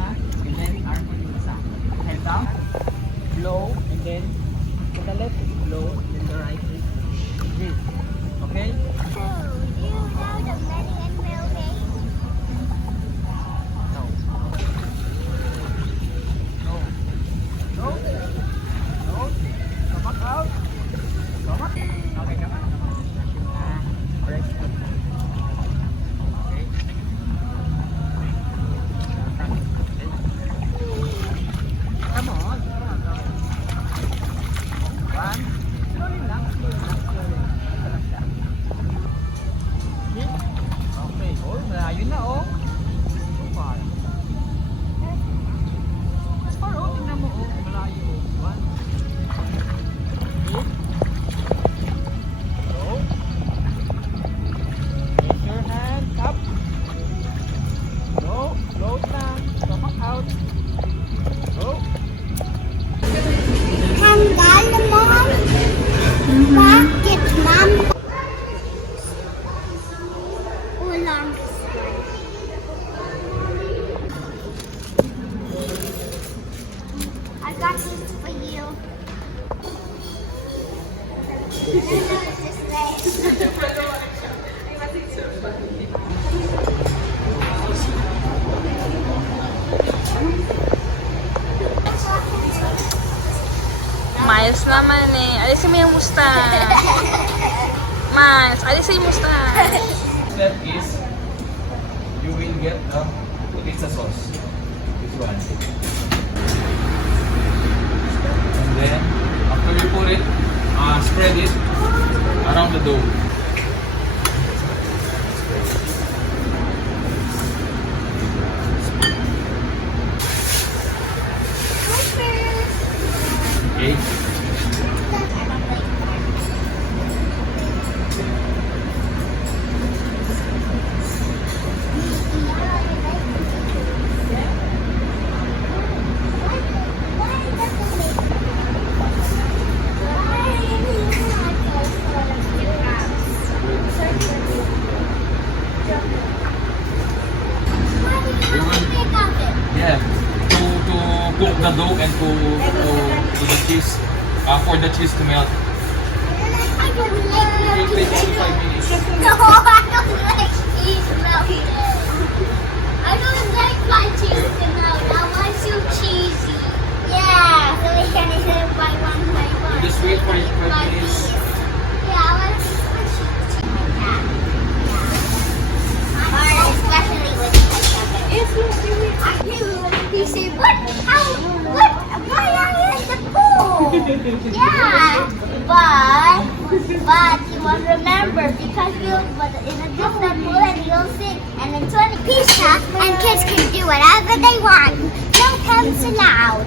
ha? And then arm on the side. Head down, blow, and then to the left, blow, and then the right, breathe. Okay? So, do you know the money and milking? No. No. No. No. Stomach out. Stomach. Okay, come on. Break. Okay. Come on. One. Slowly lang. Slowly. Okay. Oh, malayo na oh. So far. As far oh, tingnan mo oh. Malayo oh. One. Two. Go. Raise your hand up. Go. Float lang. Stomach out. Go. Tanggal mo. Bakit, ma'am? Ulam. I got this for you. Miles naman eh. Alisin mo yung musta. Miles, alisin yung musta. Step is you will get the pizza sauce. This one. And then after you put it, spread it around the dough. Okay. Yeah, to cook the dough and to the cheese, for the cheese to melt. I don't It will take 45 minutes. No, I don't like cheese melted. I don't like my cheese to melt. I want you cheesy. Yeah, so we can eat it by one by one. Just wait for 5 By minutes. piece. Yeah, I want to eat my cheese. Yeah. Or especially with ketchup. If you do it, I do. You say, what? How? What? Why are you in the pool? Yeah, but you won't remember because you'll put it in a different pool and you'll sit and it's 20 pizza and kids can do whatever they want. No pets allowed.